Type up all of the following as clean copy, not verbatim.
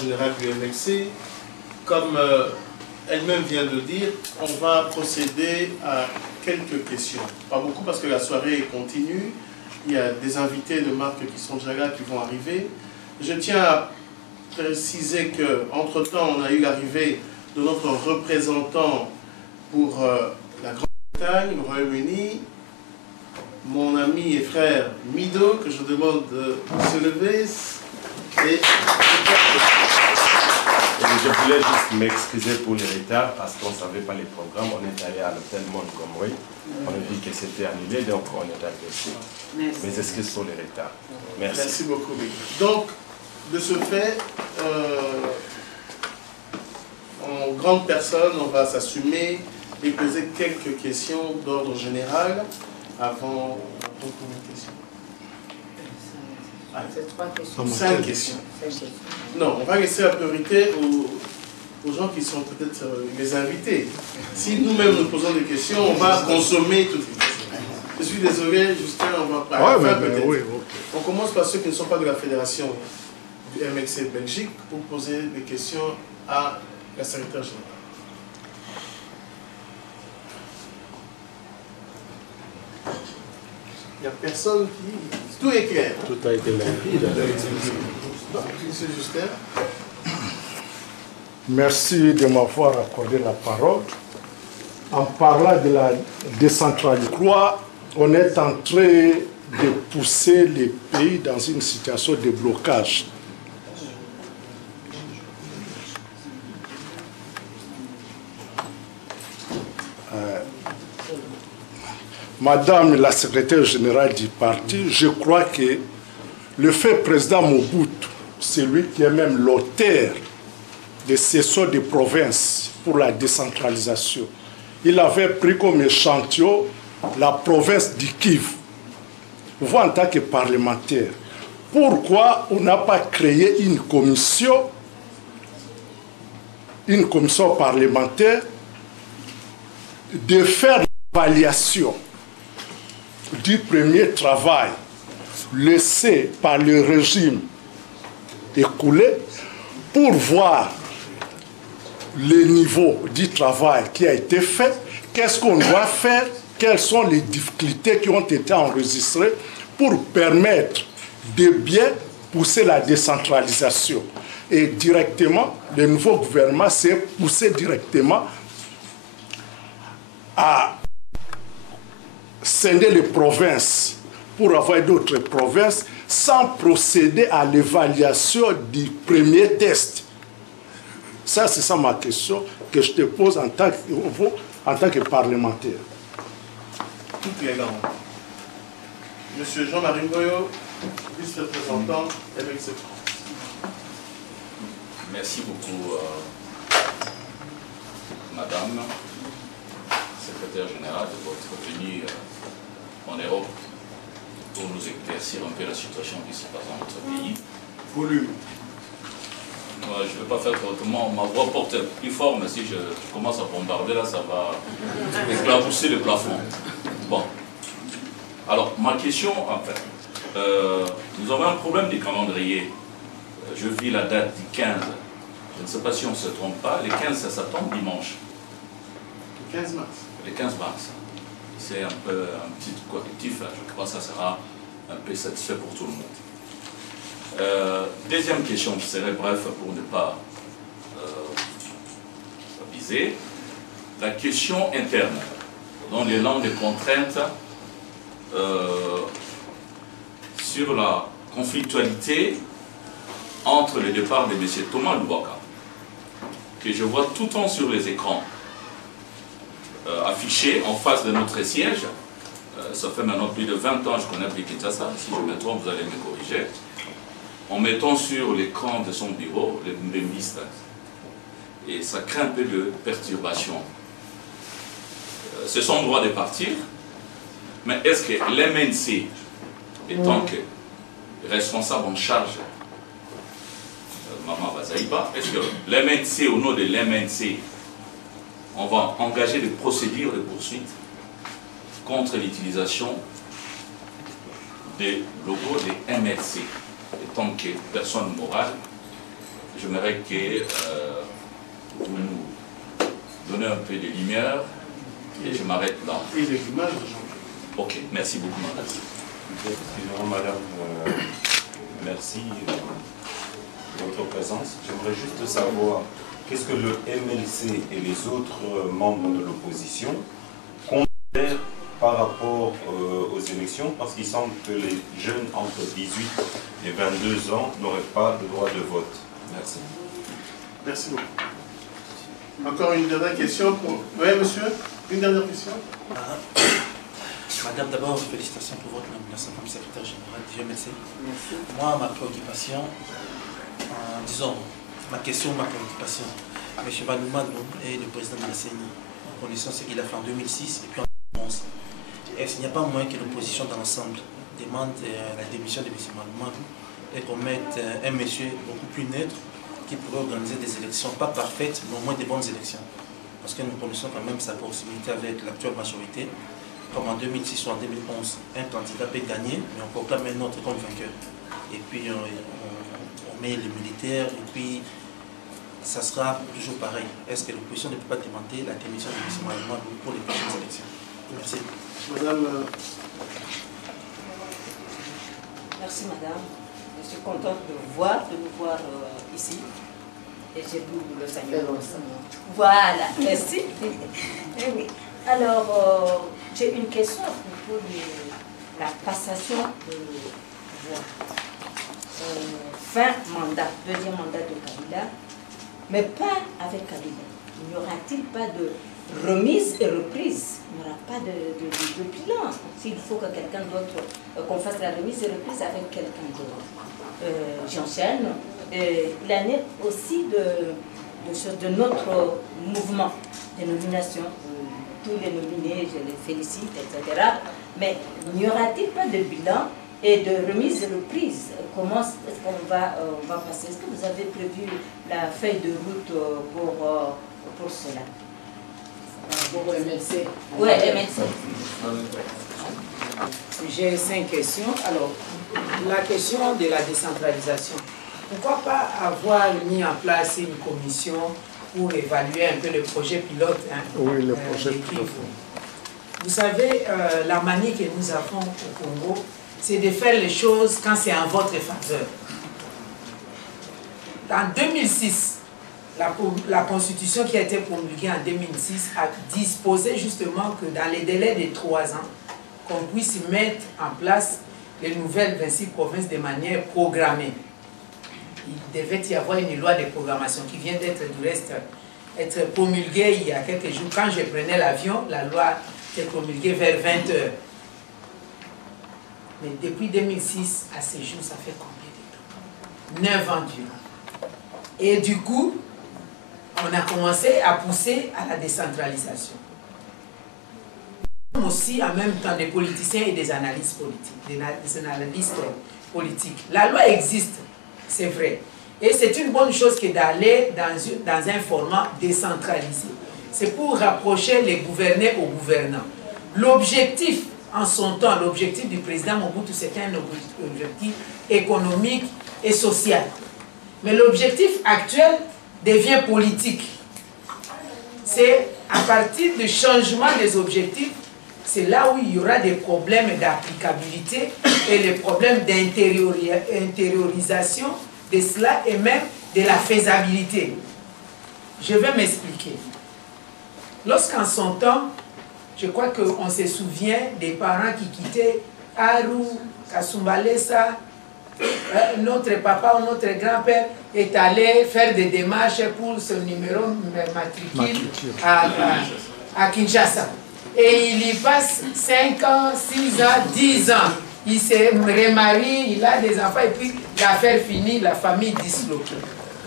Général du MLC, comme elle-même vient de dire, on va procéder à quelques questions. Pas beaucoup parce que la soirée continue. Il y a des invités de marque qui sont déjà là, qui vont arriver. Je tiens à préciser qu'entre-temps, on a eu l'arrivée de notre représentant pour la Grande-Bretagne, le Royaume-Uni, mon ami et frère Mido, que je demande de se lever. Et je voulais juste m'excuser pour le retard parce qu'on ne savait pas les programmes. On est allé à l'hôtel Montgomery. On a dit que c'était annulé, donc on est arrivé ici. Mes excuses pour le retard. Merci. Merci beaucoup. Donc, de ce fait, en grande personne, on va s'assumer et poser quelques questions d'ordre général avant une question. Cinq questions. Non, on va laisser la priorité aux gens qui sont peut-être les invités. Si nous-mêmes nous posons des questions, on va consommer toutes les questions. Je suis désolé, Justin, on va pas peut-être. Oui, okay. On commence par ceux qui ne sont pas de la fédération du MLC Belgique pour poser des questions à la secrétaire générale. Il n'y a personne qui... Tout est clair. Tout a été limpide. Monsieur Justin. Merci de m'avoir accordé la parole. En parlant de la décentralisation, on est en train de pousser les pays dans une situation de blocage. Madame la secrétaire générale du parti, je crois que le fait président Mobutu, c'est lui qui est même l'auteur de cession de province pour la décentralisation. Il avait pris comme échantillon la province du Kivu. Vous, en tant que parlementaire, pourquoi on n'a pas créé une commission parlementaire de faire l'évaluation du premier travail laissé par le régime écoulé pour voir le niveau du travail qui a été fait, qu'est-ce qu'on doit faire, quelles sont les difficultés qui ont été enregistrées pour permettre de bien pousser la décentralisation. Et directement, le nouveau gouvernement s'est poussé directement à scinder les provinces pour avoir d'autres provinces sans procéder à l'évaluation du premier test. Ça, c'est ça ma question que je te pose en tant que parlementaire. Tout est là. Monsieur Jean-Marie Ngoyo, vice-représentant MLC. Merci beaucoup, Madame secrétaire générale, de votre venue en Europe pour nous éclaircir un peu la situation qui se passe dans notre pays. Volume. Moi, je ne vais pas faire autrement. Ma voix porte plus fort, mais si je commence à bombarder, là, ça va éclabousser le plafond. Bon. Alors, ma question, en fait, nous avons un problème de calendrier. Je vis la date du 15. Je ne sais pas si on ne se trompe pas. Le 15, ça tombe dimanche. Le 15 mars. Le 15 mars. C'est un peu un petit correctif. Je crois que ça sera un peu satisfait pour tout le monde. Deuxième question, je serai bref pour ne pas aviser. La question interne, dans les langues de contraintes, sur la conflictualité entre le départ de M. Thomas Lubaka, que je vois tout le temps sur les écrans, affiché en face de notre siège. Ça fait maintenant plus de 20 ans que je connais Kinshasa. Si je me trompe, vous allez me corriger. En mettant sur l'écran de son bureau le Mbembista. Et ça crée un peu de perturbation. C'est son droit de partir, mais est-ce que l'MNC, étant que responsable en charge, Maman Bazaïba, est-ce que l'MNC, au nom de l'MNC, on va engager des procédures de poursuite contre l'utilisation des logos des MLC. Étant que personne morale, j'aimerais que vous nous donnez un peu de lumière et je m'arrête là. Et les images, ok, merci beaucoup, madame. Excusez-moi, madame, merci de votre présence. J'aimerais juste savoir qu'est-ce que le MLC et les autres membres de l'opposition considèrent par rapport aux élections, parce qu'il semble que les jeunes entre 18 et 22 ans n'auraient pas le droit de vote. Merci. merci beaucoup. Encore une dernière question pour... Oui, monsieur, une dernière question. Madame, d'abord, félicitations pour votre nomination comme secrétaire général du MLC. Moi, ma préoccupation, disons, ma préoccupation, M. Banoumadou est le président de la CENI. En connaissant ce qu'il a fait en 2006 et puis en 2011. Est-ce qu'il n'y a pas moyen que l'opposition dans l'ensemble demande la démission de M. Banoumadou et qu'on mette un monsieur beaucoup plus neutre qui pourrait organiser des élections, pas parfaites, mais au moins des bonnes élections. Parce que nous connaissons quand même sa proximité avec l'actuelle majorité. Comme en 2006 ou en 2011, un candidat peut gagner, mais on proclame un autre comme vainqueur. Et puis on met les militaires, et puis ça sera toujours pareil. Est-ce que l'opposition ne peut pas demander la démission de M. Banoumadou pour les prochaines élections? Merci. Madame... Merci, madame. Je suis contente de nous voir ici. Et j'ai vu le Seigneur. Voilà, merci. Oui. Alors, j'ai une question à propos de la passation de voix. Fin mandat, deuxième mandat de Kabila, mais pas avec Kabila. N'y aura-t-il pas de remise et reprise? Il n'y aura pas de bilan. S'il faut que quelqu'un d'autre, qu'on fasse la remise et reprise avec quelqu'un d'autre. J'enchaîne. Il en est aussi de notre mouvement de nomination. Tous les nominés, je les félicite, etc. Mais n'y aura-t-il pas de bilan et de remise et reprise? Comment est-ce qu'on va passer? Est-ce que vous avez prévu la feuille de route pour cela? Pour MLC. Oui, MLC. J'ai 5 questions. Alors, la question de la décentralisation. Pourquoi pas avoir mis en place une commission pour évaluer un peu le projet pilote? Oui, le projet pilote. Vous savez, la manie que nous avons au Congo, c'est de faire les choses quand c'est en votre faveur. En 2006, la constitution qui a été promulguée en 2006 a disposé justement que dans les délais de 3 ans, qu'on puisse mettre en place les nouvelles 26 provinces de manière programmée. Il devait y avoir une loi de programmation qui vient d'être du reste être promulguée il y a quelques jours. Quand je prenais l'avion, la loi était promulguée vers 20 h. Mais depuis 2006 à ce jour, ça fait combien de temps? 9 ans durant. Et du coup, on a commencé à pousser à la décentralisation. Nous sommes aussi en même temps des politiciens et des analystes politiques, des analystes politiques. La loi existe, c'est vrai. Et c'est une bonne chose que d'aller dans un format décentralisé. C'est pour rapprocher les gouvernés aux gouvernants. L'objectif, en son temps, l'objectif du président Mobutu, c'était un objectif économique et social. Mais l'objectif actuel devient politique. C'est à partir du changement des objectifs, c'est là où il y aura des problèmes d'applicabilité et les problèmes d'intériorisation de cela et même de la faisabilité. Je vais m'expliquer. Lorsqu'en son temps, je crois qu'on se souvient des parents qui quittaient Aru, Kasumbalesa, notre papa ou notre grand-père est allé faire des démarches pour son numéro matricule à Kinshasa. Et il y passe 5 ans, 6 ans, 10 ans. Il se remarie, il a des enfants et puis l'affaire finie, la famille disloquée.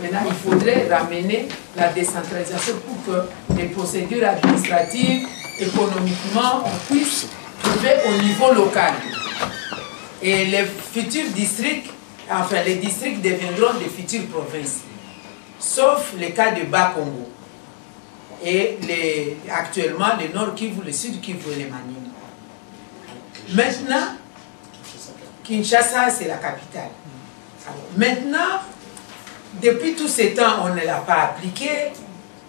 Maintenant, il faudrait ramener la décentralisation pour que les procédures administratives, économiquement, on puisse trouver au niveau local. Et les futurs districts, enfin les districts deviendront des futures provinces. Sauf le cas de Bas-Congo. Et actuellement, le Nord Kivu, le Sud Kivu et les Maniema. Maintenant, Kinshasa, c'est la capitale. Alors, maintenant, depuis tout ce temps, on ne l'a pas appliqué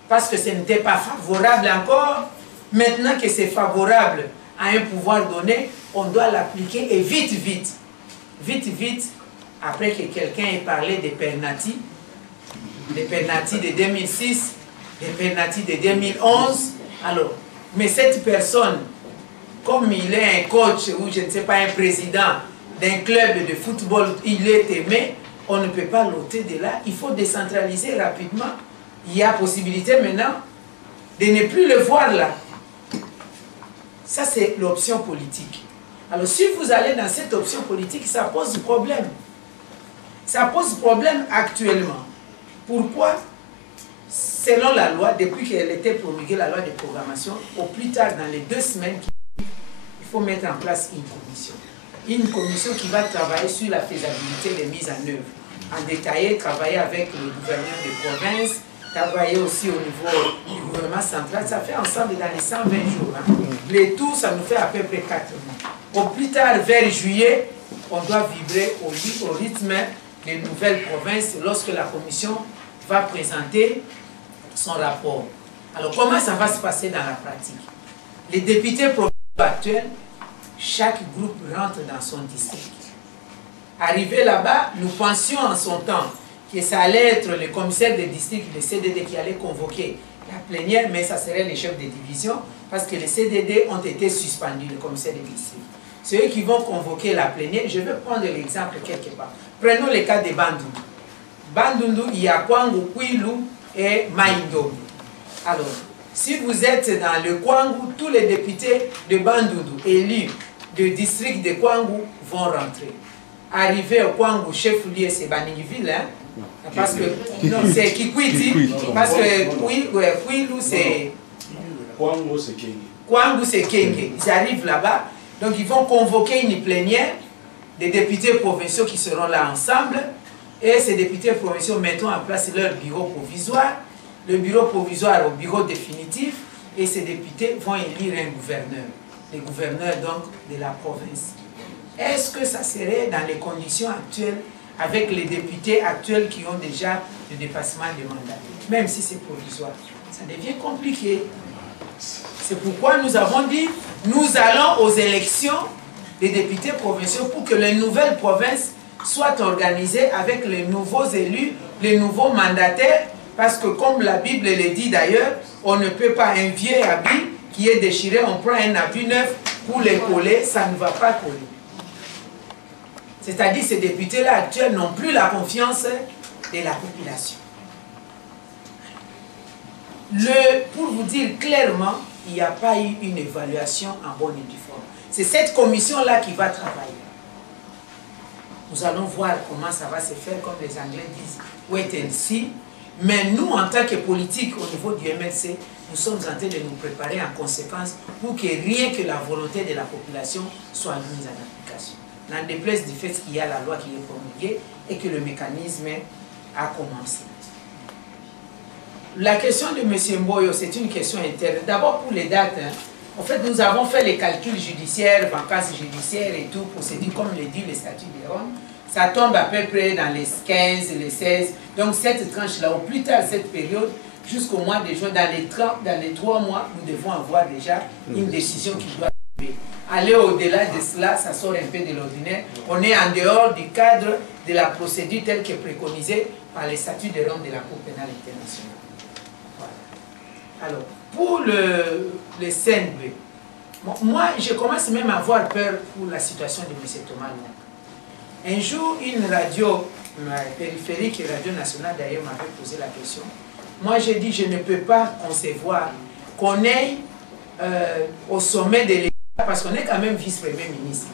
parce que ce n'était pas favorable encore. Maintenant que c'est favorable à un pouvoir donné, on doit l'appliquer et vite, vite. Vite, vite, après que quelqu'un ait parlé des Pernati de 2006, des Pernati de 2011. Alors, mais cette personne, comme il est un coach ou je ne sais pas, un président d'un club de football, il est aimé, on ne peut pas l'ôter de là. Il faut décentraliser rapidement. Il y a possibilité maintenant de ne plus le voir là. Ça, c'est l'option politique. Alors, si vous allez dans cette option politique, ça pose problème. Ça pose problème actuellement. Pourquoi? Selon la loi, depuis qu'elle était promulguée, la loi de programmation, au plus tard, dans les 2 semaines, il faut mettre en place une commission. Une commission qui va travailler sur la faisabilité des mises en œuvre. En détaillé, travailler avec le gouverneur de province, travailler aussi au niveau du gouvernement central. Ça fait ensemble dans les 120 jours. Hein. Le tout, ça nous fait à peu près 4 mois. Au plus tard, vers juillet, on doit vibrer au rythme des nouvelles provinces lorsque la commission va présenter son rapport. Alors, comment ça va se passer dans la pratique? Les députés provinciaux actuels, chaque groupe rentre dans son district. Arrivé là-bas, nous pensions en son temps que ça allait être le commissaire de district, le CDD, qui allait convoquer la plénière, mais ça serait les chefs de division, parce que les CDD ont été suspendus, le commissaire de district. Ceux qui vont convoquer la plénière, je vais prendre l'exemple quelque part. Prenons le cas de Bandundu. Bandundu, il y a Kwangu, Kwilu et Maïndombe. Alors, si vous êtes dans le Kwangu, tous les députés de Bandundu élus du district de Kwangu vont rentrer. Arrivé au Kwangu, chef-lieu, c'est Baningiville, hein? Parce que, non, c'est Kikwiti, parce que Kwilu, c'est... Kwangu, c'est Kenge. Kwangu, c'est Kenge. Ils arrivent là-bas, donc ils vont convoquer une plénière des députés provinciaux qui seront là ensemble, et ces députés provinciaux mettront en place leur bureau provisoire, le bureau provisoire au bureau définitif, et ces députés vont élire un gouverneur, le gouverneur donc de la province. Est-ce que ça serait dans les conditions actuelles, avec les députés actuels qui ont déjà le dépassement de mandat? Même si c'est provisoire, ça devient compliqué. C'est pourquoi nous avons dit, nous allons aux élections des députés provinciaux pour que les nouvelles provinces soient organisées avec les nouveaux élus, les nouveaux mandataires, parce que comme la Bible le dit d'ailleurs, on ne peut pas un vieux habit qui est déchiré, on prend un habit neuf pour le coller, ça ne va pas coller. C'est-à-dire que ces députés-là actuels n'ont plus la confiance de la population. Pour vous dire clairement, il n'y a pas eu une évaluation en bonne et due forme. C'est cette commission-là qui va travailler. Nous allons voir comment ça va se faire, comme les Anglais disent, wait and see. Mais nous, en tant que politique au niveau du MLC, nous sommes en train de nous préparer en conséquence pour que rien que la volonté de la population soit mise en application. N'en déplaise du fait qu'il y a la loi qui est promulguée et que le mécanisme a commencé. La question de M. Mboyo, c'est une question interne. D'abord pour les dates. Hein. En fait, nous avons fait les calculs judiciaires, vacances judiciaires et tout, pour se dire, comme le dit le statut de Rome, ça tombe à peu près dans les 15, les 16. Donc cette tranche-là, au plus tard cette période, jusqu'au mois de juin, dans les 3 mois, nous devons avoir déjà une décision qui doit tomber. Aller au-delà de cela, ça sort un peu de l'ordinaire. On est en dehors du cadre de la procédure telle que préconisée par les statuts de Rome de la Cour pénale internationale. Voilà. Alors, pour le CNB, moi, je commence même à avoir peur pour la situation de M. Thomas Long. Un jour, une radio périphérique, et Radio Nationale d'ailleurs, m'avait posé la question. Moi, j'ai dit, je ne peux pas concevoir qu'on ait au sommet de l'État, parce qu'on est quand même vice-premier ministre,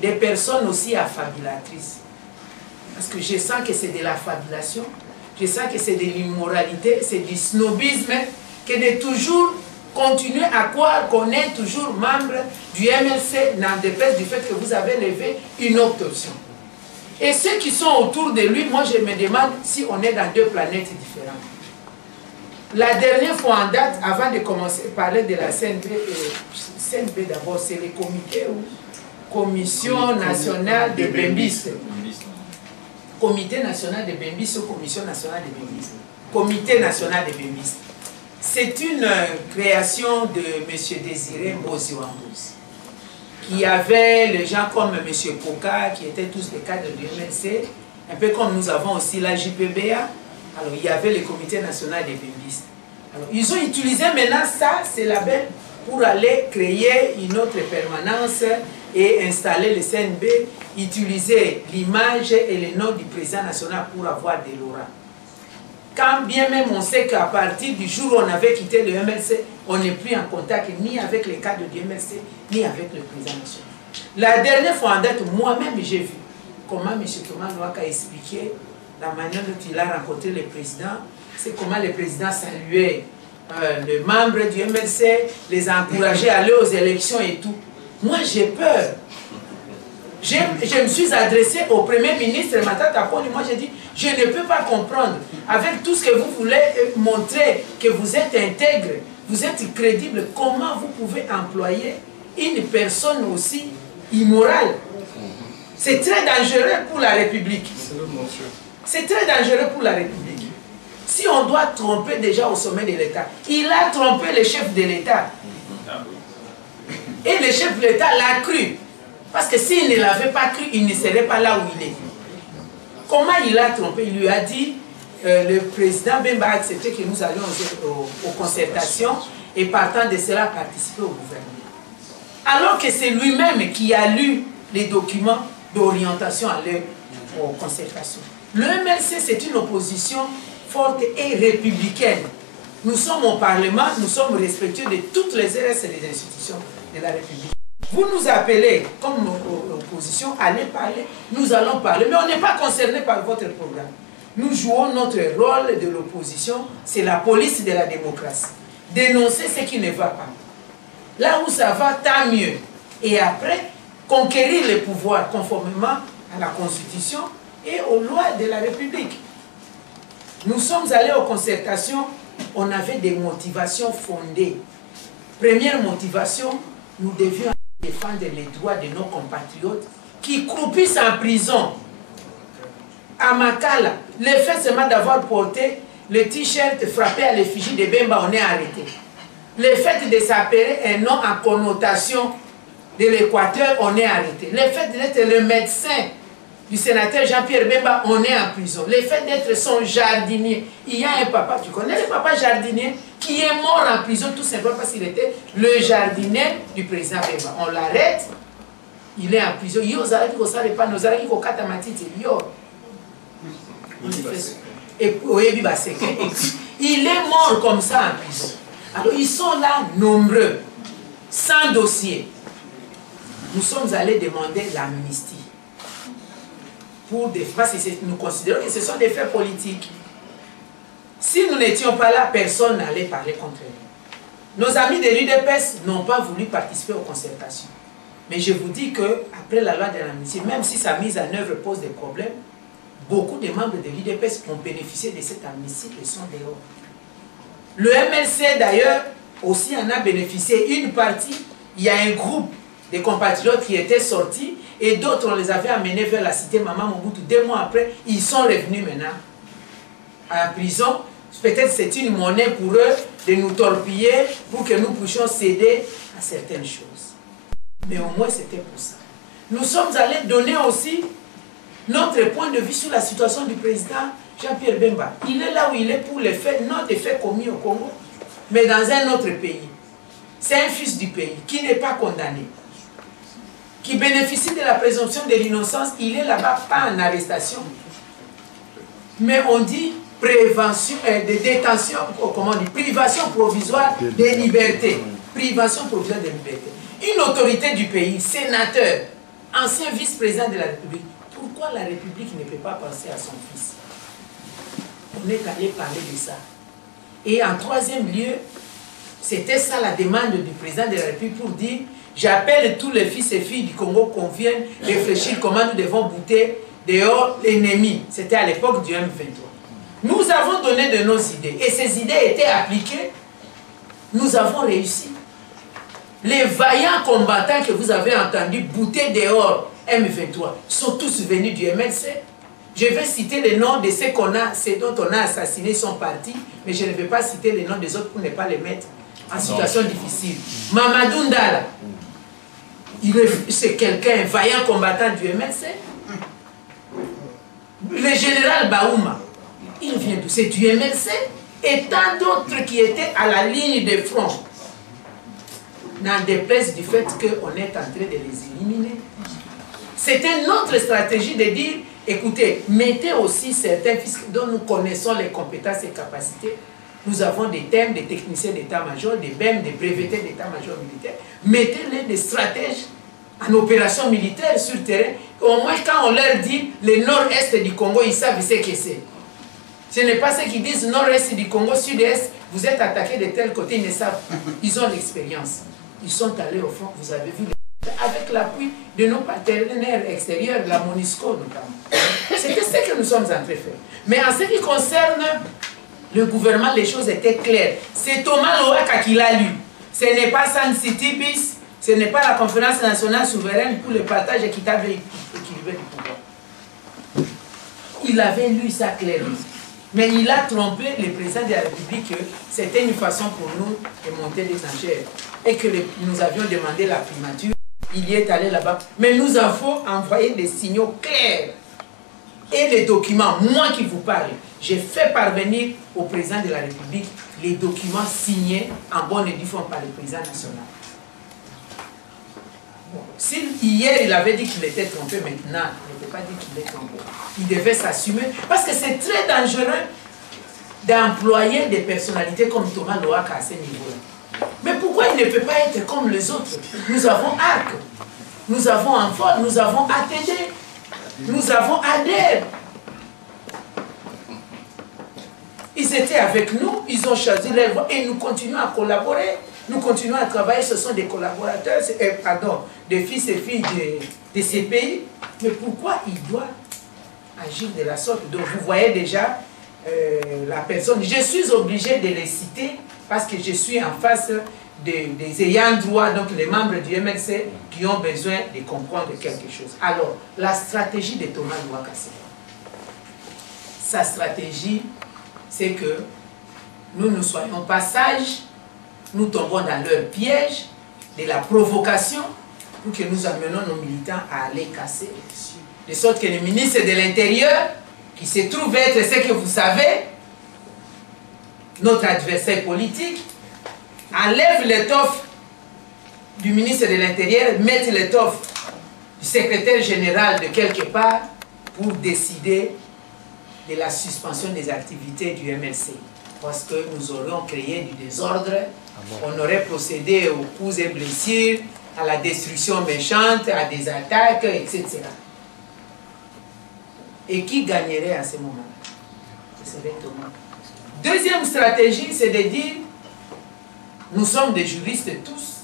des personnes aussi affabulatrices. Parce que je sens que c'est de l'affabulation, je sens que c'est de l'immoralité, c'est du snobisme, que de toujours continuer à croire qu'on est toujours membre du MLC, n'en déplaise du fait que vous avez levé une autre option. Et ceux qui sont autour de lui, moi je me demande si on est dans 2 planètes différentes. La dernière fois en date, avant de commencer à parler de la CNB d'abord, c'est le comité Commission nationale de Bembiste. Comité national de Bembiste ou Commission nationale de Bembiste. Comité national de Bembiste. C'est une création de M. Désiré Mboziwambouzi, qui avait les gens comme M. Poka, qui étaient tous des cadres du MLC, un peu comme nous avons aussi la JPBA. Alors, il y avait le Comité national des Bembistes. Alors, ils ont utilisé maintenant ça, ces labels, pour aller créer une autre permanence et installer le CNB, utiliser l'image et le nom du président national pour avoir des lauréats. Quand bien même on sait qu'à partir du jour où on avait quitté le MLC, on n'est plus en contact ni avec les cadres du MLC, ni avec le président national. La dernière fois en date, moi-même j'ai vu comment M. Thomas Nwaka a expliqué la manière dont il a rencontré le président, c'est comment le président saluait les membres du MLC, les encourageait à aller aux élections et tout. Moi j'ai peur. Je me suis adressé au Premier ministre, Matata Poni, moi j'ai dit, je ne peux pas comprendre, avec tout ce que vous voulez montrer, que vous êtes intègre, vous êtes crédible, comment vous pouvez employer une personne aussi immorale? C'est très dangereux pour la République. C'est très dangereux pour la République. Si on doit tromper déjà au sommet de l'État, il a trompé le chef de l'État. Et le chef de l'État l'a cru. Parce que s'il ne l'avait pas cru, il ne serait pas là où il est. Comment il a trompé? Il lui a dit, le président Bemba a accepté que nous allions aux concertations et partant de cela participer au gouvernement. Alors que c'est lui-même qui a lu les documents d'orientation aux concertations. Le MLC, c'est une opposition forte et républicaine. Nous sommes au Parlement, nous sommes respectueux de toutes les RS et les institutions de la République. Vous nous appelez comme opposition, allez parler, nous allons parler, mais on n'est pas concerné par votre programme. Nous jouons notre rôle de l'opposition, c'est la police de la démocratie. Dénoncer ce qui ne va pas. Là où ça va, tant mieux. Et après, conquérir le pouvoir conformément à la Constitution et aux lois de la République. Nous sommes allés aux concertations, on avait des motivations fondées. Première motivation, nous devions défendre les droits de nos compatriotes qui croupissent en prison. À Makala, le fait seulement d'avoir porté le t-shirt frappé à l'effigie de Bemba, on est arrêté. Le fait de s'appeler un nom en connotation de l'Équateur, on est arrêté. Le fait d'être le médecin du sénateur Jean-Pierre Bemba, on est en prison. Le fait d'être son jardinier, il y a un papa, tu connais le papa jardinier, qui est mort en prison tout simplement parce qu'il était le jardinier du président Bemba. On l'arrête, il est en prison. Il est mort comme ça en prison. Alors ils sont là nombreux, sans dossier. Nous sommes allés demander l'amnistie. Parce que nous considérons que ce sont des faits politiques. Si nous n'étions pas là, personne n'allait parler contre nous. Nos amis de l'UDPS n'ont pas voulu participer aux concertations. Mais je vous dis qu'après la loi de l'amnistie, même si sa mise en œuvre pose des problèmes, beaucoup de membres de l'UDPS ont bénéficié de cette amnistie et sont dehors. Le MLC d'ailleurs aussi en a bénéficié. Une partie, il y a un groupe de compatriotes qui étaient sortis et d'autres on les avait amenés vers la cité Maman Mobutu. 2 mois après, ils sont revenus maintenant en prison. Peut-être c'est une monnaie pour eux de nous torpiller pour que nous puissions céder à certaines choses. Mais au moins c'était pour ça. Nous sommes allés donner aussi notre point de vue sur la situation du président Jean-Pierre Bemba. Il est là où il est pour les faits, non des faits commis au Congo, mais dans un autre pays. C'est un fils du pays qui n'est pas condamné, qui bénéficie de la présomption de l'innocence. Il est là-bas, pas en arrestation. Mais on dit prévention, de détention, comment on dit, privation provisoire des libertés. Privation provisoire des libertés. Une autorité du pays, sénateur, ancien vice-président de la République, pourquoi la République ne peut pas penser à son fils? On est allé parler de ça. Et en 3e lieu, c'était ça la demande du président de la République pour dire j'appelle tous les fils et filles du Congo qu'on vienne réfléchir comment nous devons bouter dehors l'ennemi. C'était à l'époque du M23. Nous avons donné de nos idées et ces idées étaient appliquées. Nous avons réussi. Les vaillants combattants que vous avez entendus bouter dehors M23 sont tous venus du MLC. Je vais citer les noms de ceux dont on a assassiné son parti, mais je ne vais pas citer les noms des autres pour ne pas les mettre en situation difficile. Mamadou Ndala, c'est quelqu'un, un vaillant combattant du MLC. Le général Baouma, il vient d'où? C'est du MLC. Et tant d'autres qui étaient à la ligne de front, n'en déplaise du fait qu'on est en train de les éliminer. C'était notre stratégie de dire, écoutez, mettez aussi certains fiscaux dont nous connaissons les compétences et capacités. Nous avons des thèmes, des techniciens d'état-major, des BEM, des brevetés d'état-major militaire. Mettez-les des stratèges en opération militaire sur le terrain. Au moins, quand on leur dit le nord-est du Congo, ils savent ce que c'est. Ce n'est pas ceux qui disent nord-est du Congo, sud-est, vous êtes attaqués de tel côté, ils ne savent. Ils ont l'expérience. Ils sont allés au front, vous avez vu, avec l'appui de nos partenaires extérieurs, la MONUSCO notamment. C'était ce que nous sommes en train de faire. Mais en ce qui concerne le gouvernement, les choses étaient claires. C'est Thomas Lohaka qui l'a lu. Ce n'est pas San City Bis, ce n'est pas la conférence nationale souveraine pour le partage équitable et équilibré du pouvoir. Il avait lu ça clairement. Mais il a trompé le président de la République que c'était une façon pour nous de monter les enchères. Et que nous avions demandé la primature, il y est allé là-bas. Mais nous avons envoyé des signaux clairs. Et les documents, moi qui vous parle, j'ai fait parvenir au président de la République les documents signés en bonne et due forme par le président national. Bon. Si hier il avait dit qu'il était trompé, maintenant il ne peut pas dire qu'il est trompé. Il devait s'assumer parce que c'est très dangereux d'employer des personnalités comme Thomas Lohaka à ce niveau-là. Mais pourquoi il ne peut pas être comme les autres? Nous avons ARC, nous avons Amphore, nous avons ATD, nous avons ADER. Ils étaient avec nous, ils ont choisi leur voie et nous continuons à collaborer. Nous continuons à travailler, ce sont des collaborateurs, des fils et filles de ces pays. Mais pourquoi ils doivent agir de la sorte? Donc vous voyez déjà la personne. Je suis obligé de les citer parce que je suis en face des ayants droit, donc les membres du MLC qui ont besoin de comprendre quelque chose. Alors, la stratégie de Thomas Lohaka, sa stratégie, c'est que nous soyons pas sages, nous tombons dans leur piège de la provocation pour que nous amenons nos militants à aller casser. De sorte que le ministre de l'Intérieur, qui se trouve être ce que vous savez, notre adversaire politique, enlève l'étoffe du ministre de l'Intérieur, met l'étoffe du secrétaire général de quelque part pour décider de la suspension des activités du MLC. Parce que nous aurions créé du désordre, on aurait procédé aux coups et blessures, à la destruction méchante, à des attaques, etc. Et qui gagnerait à ce moment-là? Ce serait Thomas. Deuxième stratégie, c'est de dire, nous sommes des juristes tous,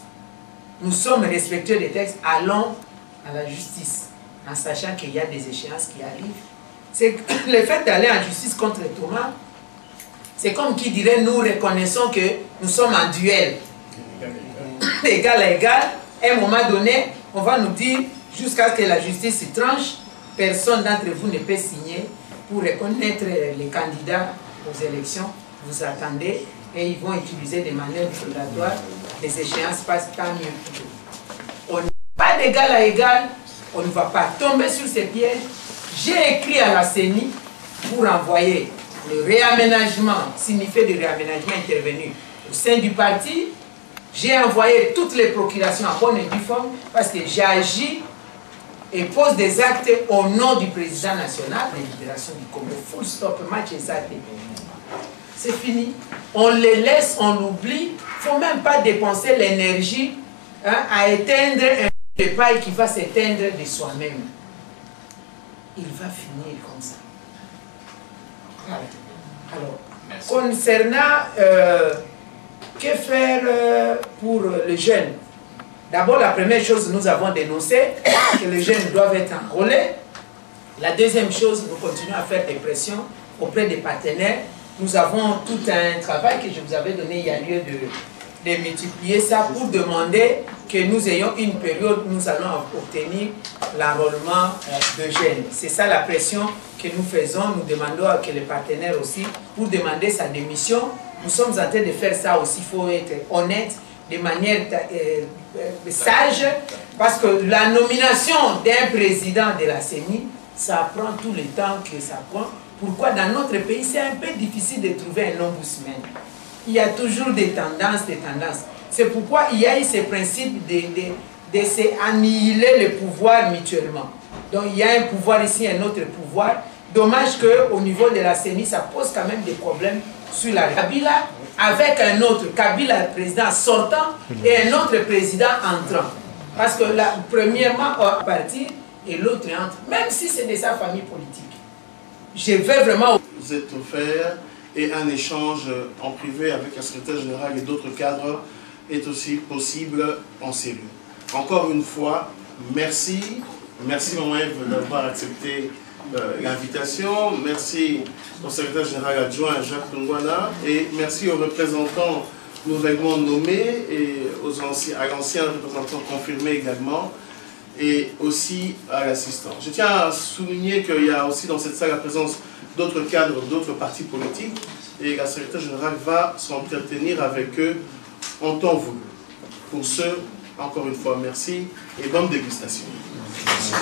nous sommes respectueux des textes, allons à la justice, en sachant qu'il y a des échéances qui arrivent. C'est le fait d'aller en justice contre Thomas, c'est comme qui dirait, nous reconnaissons que nous sommes en duel. Égal à égal, à un moment donné, on va nous dire, jusqu'à ce que la justice se tranche, personne d'entre vous ne peut signer pour reconnaître les candidats aux élections. Vous attendez et ils vont utiliser des manœuvres violatoires. Les échéances passent, tant mieux. On n'est pas d'égal à égal, on ne va pas tomber sur ces pièges. J'ai écrit à la CENI pour envoyer le réaménagement, signifié de réaménagement intervenu au sein du parti. J'ai envoyé toutes les procurations en bonne et due forme parce que j'ai agi et pose des actes au nom du président national de libération du Congo. Full stop, match exact. C'est fini. On les laisse, on l'oublie. Il ne faut même pas dépenser l'énergie à éteindre un paille qui va s'éteindre de soi-même. Il va finir comme ça. Alors, concernant que faire pour les jeunes? D'abord, la première chose, nous avons dénoncé que les jeunes doivent être enrôlés. La deuxième chose, nous continuons à faire des pressions auprès des partenaires. Nous avons tout un travail que je vous avais donné il y a lieu de multiplier ça pour demander que nous ayons une période où nous allons obtenir l'enrôlement de jeunes. C'est ça la pression que nous faisons. Nous demandons à que les partenaires aussi, pour demander sa démission. Nous sommes en train de faire ça aussi, il faut être honnête, de manière sage, parce que la nomination d'un président de la CENI, ça prend tout le temps que ça prend. Pourquoi dans notre pays, c'est un peu difficile de trouver un ombudsman. Il y a toujours des tendances. C'est pourquoi il y a eu ce principe de s'annihiler le pouvoir mutuellement. Donc il y a un pouvoir ici, un autre pouvoir. Dommage qu'au niveau de la CENI, ça pose quand même des problèmes sur la Kabila, avec un autre, Kabila président sortant et un autre président entrant. Parce que premièrement, on partit et l'autre entre, même si c'est de sa famille politique. Je veux vraiment... Vous êtes offert et un échange en privé avec un secrétaire général et d'autres cadres est aussi possible en cellule. Encore une fois, merci. Merci Maman Ève d'avoir accepté l'invitation. Merci au secrétaire général adjoint Jacques Tongwana et merci aux représentants nouvellement nommés et à l'ancien représentant confirmé également et aussi à l'assistant. Je tiens à souligner qu'il y a aussi dans cette salle la présence d'autres cadres, d'autres partis politiques et la secrétaire générale va s'entretenir avec eux en temps voulu. Pour ce, encore une fois, merci et bonne dégustation. Merci.